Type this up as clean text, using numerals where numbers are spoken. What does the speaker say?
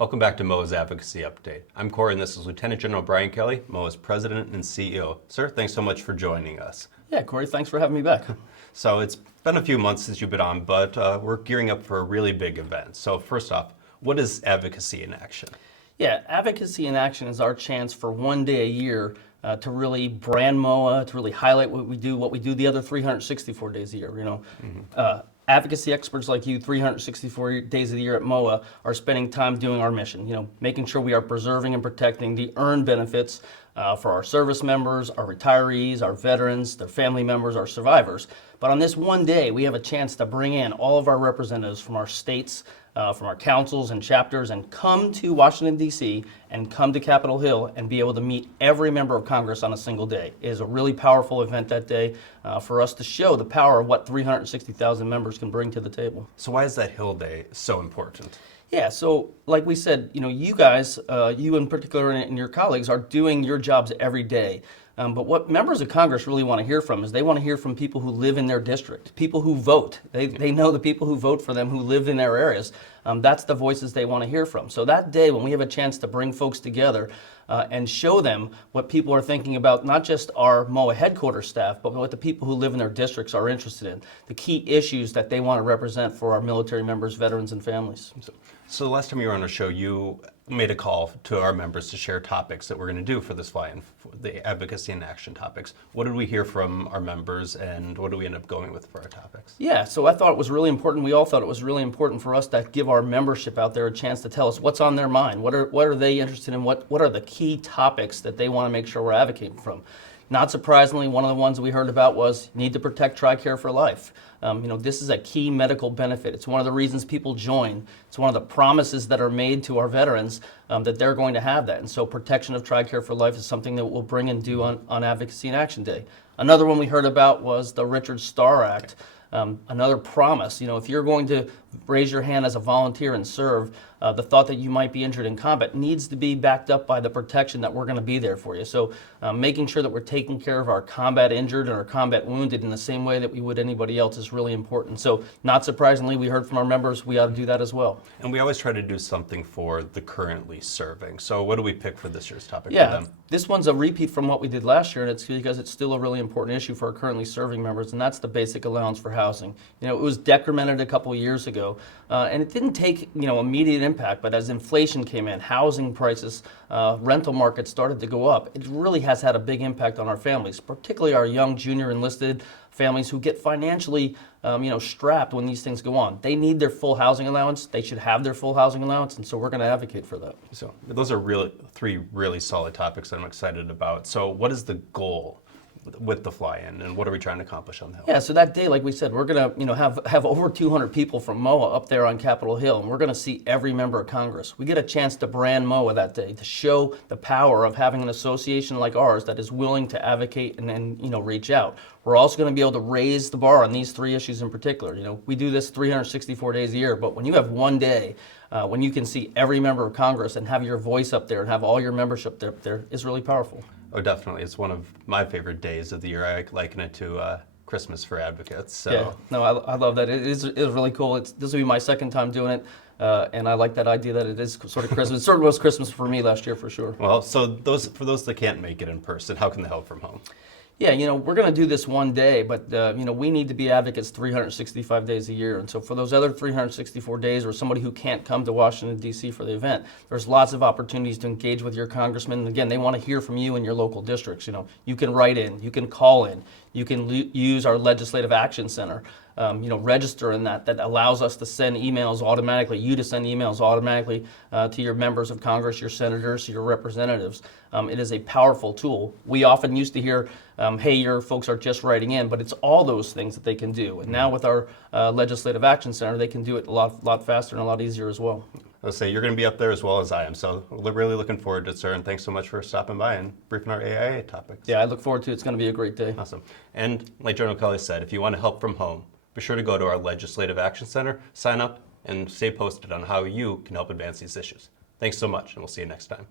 Welcome back to MOAA's Advocacy Update. I'm Cory and this is Lieutenant General Brian Kelly, MOAA's President and CEO. Sir, thanks so much for joining us. Yeah, Cory, thanks for having me back. So it's been a few months since you've been on, but we're gearing up for a really big event. So first off, what is Advocacy in Action? Yeah, Advocacy in Action is our chance for one day a year to really brand MOAA, to really highlight what we do the other 364 days a year. Advocacy experts like you, 364 days of the year at MOAA, are spending time doing our mission, making sure we are preserving and protecting the earned benefits for our service members, our retirees, our veterans, their family members, our survivors. But on this one day, we have a chance to bring in all of our representatives from our states, from our councils and chapters, and come to Washington, D.C., and come to Capitol Hill and be able to meet every member of Congress on a single day. It is a really powerful event that day for us to show the power of what 360,000 members can bring to the table. So why is that Hill Day so important? Yeah, so like we said, you guys, you in particular and your colleagues are doing your jobs every day. But what members of Congress really want to hear from is they want to hear from people who live in their district, people who vote. They know the people who vote for them who live in their areas. That's the voices they want to hear from. So that day when we have a chance to bring folks together and show them what people are thinking about, not just our MOAA headquarters staff, but what the people who live in their districts are interested in, the key issues that they want to represent for our military members, veterans, and families. So the last time you were on our show, you made a call to our members to share topics that we're going to do for this fly-in, the Advocacy and Action topics. What did we hear from our members, and what do we end up going with for our topics? Yeah, so I thought it was really important. We all thought it was really important for us to give our membership out there a chance to tell us what's on their mind. What are they interested in? What are the key topics that they want to make sure we're advocating from? Not surprisingly, one of the ones we heard about was need to protect TriCare for life. This is a key medical benefit. It's one of the reasons people join. It's one of the promises that are made to our veterans that they're going to have that. And so protection of TriCare for life is something that we'll bring and do on Advocacy and Action Day. Another one we heard about was the Richard Starr Act. Another promise, if you're going to raise your hand as a volunteer and serve, the thought that you might be injured in combat needs to be backed up by the protection that we're going to be there for you. So making sure that we're taking care of our combat injured and our combat wounded in the same way that we would anybody else is really important. So not surprisingly, we heard from our members we ought to do that as well. And we always try to do something for the currently serving. So what do we pick for this year's topic for them? This one's a repeat from what we did last year, and it's because it's still a really important issue for our currently serving members, and that's the basic allowance for housing. It was decremented a couple of years ago, and it didn't take immediate impact, but as inflation came in, housing prices, rental markets started to go up. It really has had a big impact on our families, particularly our young junior enlisted families who get financially strapped when these things go on. They need their full housing allowance. They should have their full housing allowance, and so we're going to advocate for that. So those are three really solid topics that I'm excited about. So what is the goal with the fly-in, and what are we trying to accomplish on the Hill? Yeah, so that day, like we said, we're going to have over 200 people from MOAA up there on Capitol Hill, and we're going to see every member of Congress. We get a chance to brand MOAA that day to show the power of having an association like ours that is willing to advocate and reach out. We're also going to be able to raise the bar on these three issues in particular. We do this 364 days a year, but when you have one day when you can see every member of Congress and have your voice up there and have all your membership there is really powerful. Oh, definitely. It's one of my favorite days of the year. I liken it to Christmas for advocates. So. Yeah, no, I love that. It is really cool. This will be my second time doing it, and I like that idea that it is sort of Christmas. It sort of was Christmas for me last year for sure. Well, so for those that can't make it in person, how can they help from home? Yeah, we're going to do this one day, but we need to be advocates 365 days a year. And so for those other 364 days, or somebody who can't come to Washington, D.C. for the event, there's lots of opportunities to engage with your congressman. And again, they want to hear from you in your local districts. You can write in, you can call in, you can use our Legislative Action Center. Register in that allows us to send emails automatically, you to send emails automatically to your members of Congress, your senators, your representatives. It is a powerful tool. We often used to hear, hey, your folks are just writing in, but it's all those things that they can do. And now with our Legislative Action Center, they can do it a lot faster and a lot easier as well. I'll say you're going to be up there as well as I am, so we're really looking forward to it, sir, and thanks so much for stopping by and briefing our AIA topics. Yeah, I look forward to it. It's going to be a great day. Awesome. And like General Kelly said, if you want to help from home, be sure to go to our Legislative Action Center, sign up, and stay posted on how you can help advance these issues. Thanks so much, and we'll see you next time.